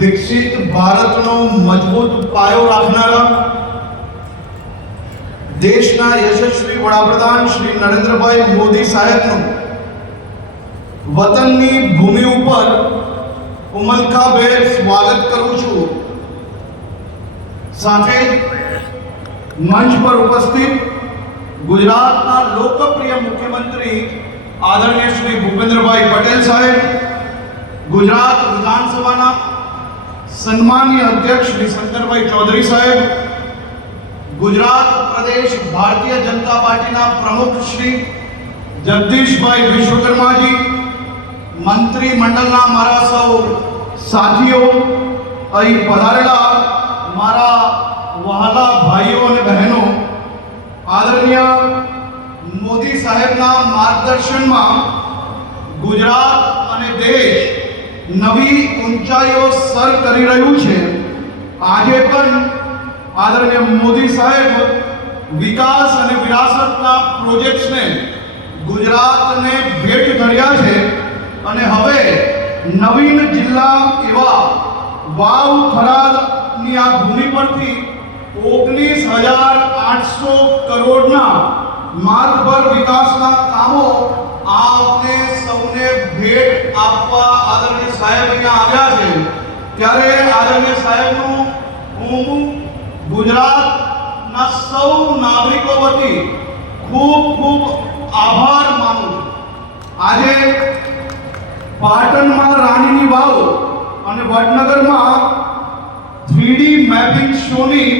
વિકસિત ભારતનો મજબૂત પાયો રાખનારા દેશના યશસ્વી વડાપ્રધાન શ્રી નરેન્દ્રભાઈ મોદી સાહેબનું વતનની ભૂમિ ઉપર ઉમળકાભેર સ્વાગત કરું છું। સાથે જ મંચ પર ઉપસ્થિત ગુજરાતના લોકપ્રિય મુખ્યમંત્રી આદરણીય શ્રી ભૂપેન્દ્રભાઈ પટેલ સાહેબ, ગુજરાત વિધાનસભાના સન્માનીય અધ્યક્ષ શ્રી શંકરભાઈ ચૌધરી સાહેબ, ગુજરાત પ્રદેશ ભારતીય જનતા પાર્ટીના પ્રમુખ શ્રી જગદીશભાઈ વિશ્વકર્માજી, મંત્રી મંડળના મારા સૌ સાથીઓ, અહીં પધારેલા મારા વહાલા ભાઈઓ અને બહેનો, આદરણીય મોદી સાહેબના માર્ગદર્શનમાં ગુજરાત અને દેશ નવી ઊંચાઈઓ સર કરી રહ્યું છે। આજે પણ આદરણીય મોદી સાહેબ વિકાસ અને વિરાસતના પ્રોજેક્ટ્સને ગુજરાતને ભેટ ધર્યા છે અને હવે નવીન જિલ્લા એવા વાવ થરાદની આ ભૂમિ પરથી 19,800 કરોડના માર્ગ પર વિકાસના કામો આપને સૌને ભેટ આપવા આદરણીય સાહેબ અહીંયા આવ્યા છે। ત્યારે આદરણીય સાહેબનું હું ગુજરાતના સૌ નાગરિકો વતી ખૂબ ખૂબ આભાર માનું છું। આજે પાટણમાં રાણીની વાવ અને વડનગરમાં 3D મેપિંગ શોની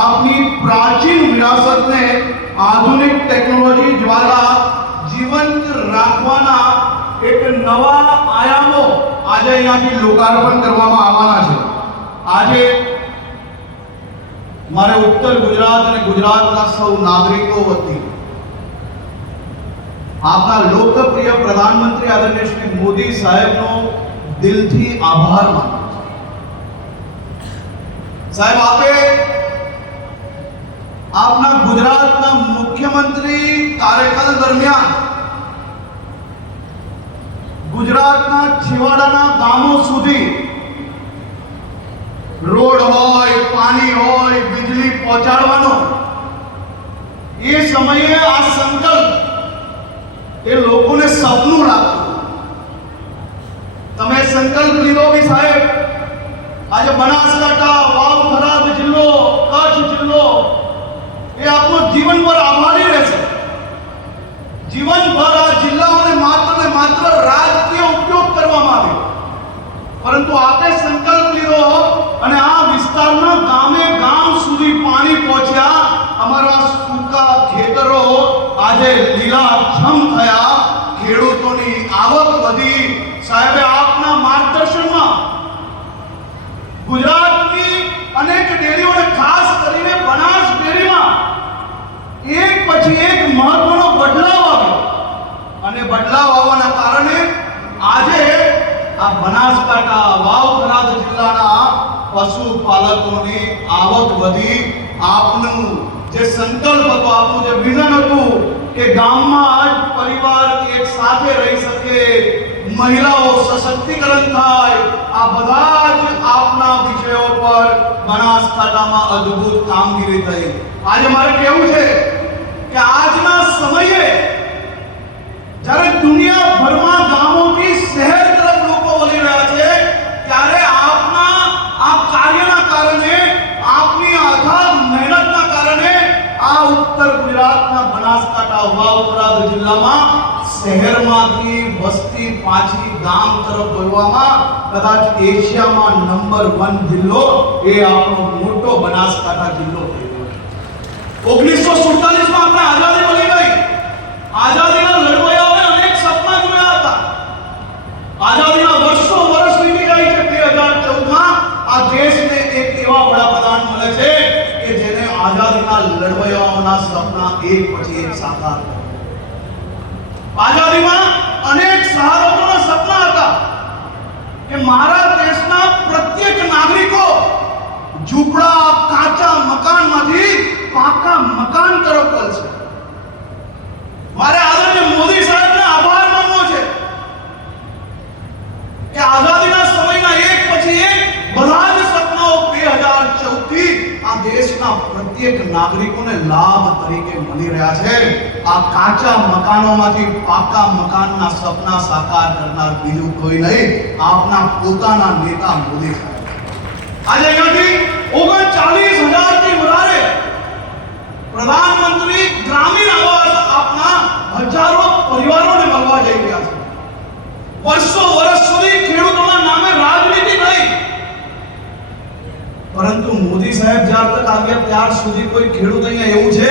આપની પ્રાચીન વિરાસતને આધુનિક ટેકનોલોજી દ્વારા જીવંત રાખવાના એક નવા આયામો આજે અહીંયાથી લોકાર્પણ કરવામાં આવવાના છે। આજે મારે ઉત્તર ગુજરાત અને ગુજરાતના સૌ નાગરિકો વતી આપના લોકપ્રિય પ્રધાનમંત્રી આદરણીય શ્રી મોદી સાહેબનો દિલથી આભાર માનું છું। સાહેબ, આપે આપના ગુજરાતના મુખ્યમંત્રી કાર્યકાળ દરમિયાન ગુજરાતના છેવાડાના ગામો સુધી રોડ હોય, પાણી હોય, વીજળી પહોંચાડવાનો એ સમયે આ સંકલ્પ એ લોકોને સપનું લાગતું। તમે સંકલ્પ લીધો કે સાહેબ આજે બનાસકાંઠા, વાવ થરાદ જિલ્લો, કચ્છ જિલ્લો એ આપનો જીવનભર આભારી રહેશે। જીવનભર આ જિલ્લાઓને માત્ર ને માત્ર રાજકીય ઉપયોગ કરવામાં આવે, પરંતુ આપે સંકલ્પ લીધો અને આ વિસ્તારના ગામે ગામ સુધી પાણી પહોંચ્યા, અમારા સૂકા ખેતરો આજે લીલાછમ થયા, ખેડૂતોની આવક વધી। સાહેબે આપના માર્ગદર્શનમાં ગુજરાતની અનેક ડેરીઓને, ખાસ કરીને બનાસ ડેરીમાં એક પછી એક મહત્વનો બદલાવ આવ્યો અને બદલાવ આવવાના કારણે આજે આ બનાસકાંઠા, વાવ થરાદ જિલ્લાના પશુપાલકોની આવક વધી। આપનું જે સંકલ્પ હતો, આપનું જે વિઝન હતું કે ગામમાં જ પરિવાર એક સાથે રહી શકે, મહિલાઓ સશક્તિકરણ થાય, આ બધા જ આપના વિષયો પર બનાસકાંઠામાં અદ્ભુત કામગીરી થઈ। આજે મારે કહેવું છે કે આજના સમયે જ્યારે દુનિયાભરમાં ગામોથી શહેર તરફ લોકો વળી રહ્યા છે, ત્યારે આપના આ કાર્યના કારણે, આપની અથાગ મહેનતના કારણે આ ઉત્તર ગુજરાતના બનાસકાંઠા, વાવ થરાદ જિલ્લામાં શહેરમાંથી વસ્તી પાછી ગામ તરફ વળવામાં કદાચ એશિયામાં નંબર 1 જિલ્લો એ આપણો મોટો બનાસકાંઠા જિલ્લો થયો। 1947માં આપણે આઝાદી મળી ગઈ। આઝાદીના લડવૈયાઓએ અનેક સપના જોયા હતા। આઝાદીના વર્ષો વર્ષ વીતી ગઈ છે। 2014માં આ દેશને એક એવા વડાપ્રધાન મળે છે કે જેને આઝાદીના લડવૈયાઓના સપના એક પછી એક સાકાર કર્યા। આઝાદીમાં અનેક સહારકોના સપના હતા કે મારા દેશના પ્રત્યેક નાગરિકો ઝૂંપડા, કાચા મકાનમાંથી પાકા મકાન તરફ વળશે। મારે આદરણીય મોદી સાહેબને આભાર માનવો છે કે આઝાદીના સમયના એક પછી એક બધા રહ્યા છે. આ કાચા મકાનોમાંથી પાકા મકાનના સપના સાકાર કરનાર બીજું કોઈ નહીં, આપના પોતાના નેતા મોદી સાહેબ. આજે અહીંયાથી 39,000 થી વધારે પ્રધાનમંત્રી ગ્રામીણ આવાસ આપના હજારો પરિવારોને મળવા જઈ રહ્યા છે. વર્ષો વર્ષ સુધી ખેડૂતોના નામે રાજનીતિ નહીં, પરંતુ મોદી સાહેબ જ્યાર તક આવ્યા ત્યાર સુધી કોઈ ખેડૂત અહીંયા એવું છે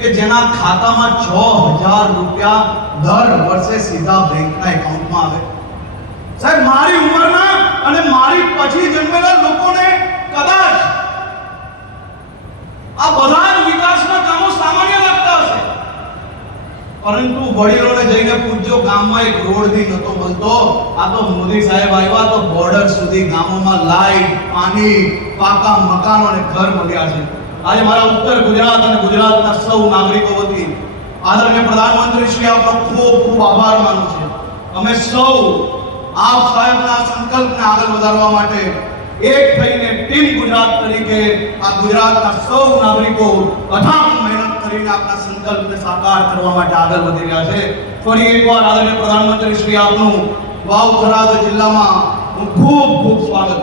કે જેના ખાતામાં 6,000 રૂપિયા દર વર્ષે સીધા બેંકના એકાઉન્ટમાં આવે? સાહેબ, મારી ઉંમરના અને મારી પછી જન્મેલા લોકોને કદાચ આ બધા જ વિકાસના કામો સામાન્ય લાગતા હશે, પરંતુ વડીલોને જઈને પૂછજો, ગામમાં એક રોડ બી નતો મળતો. આ તો મોદી સાહેબ આવ્યા તો બોર્ડર સુધી ગામોમાં લાઈટ, પાણી, પાકા મકાનો અને ઘર મળ્યા છે. આજે મારા ઉત્તર ગુજરાત અને ગુજરાતના સૌ નાગરિકો વતી આદરણીય પ્રધાનમંત્રી શ્રી આપનો ખૂબ ખૂબ આભાર માનું છે. અમે સૌ આપ સાહેબના સંકલ્પને આગળ વધારવા માટે એક થઈને ટીમ ગુજરાત તરીકે આ ગુજરાતના સૌ નાગરિકો અથાગ મહેનત કરીને આપના સંકલ્પને સાકાર કરવા માટે આગળ વધી રહ્યા છે. ફરી એકવાર આદરણીય પ્રધાનમંત્રી શ્રી આપનું વાવ થરાદ જિલ્લામાં હું ખૂબ ખૂબ સ્વાગત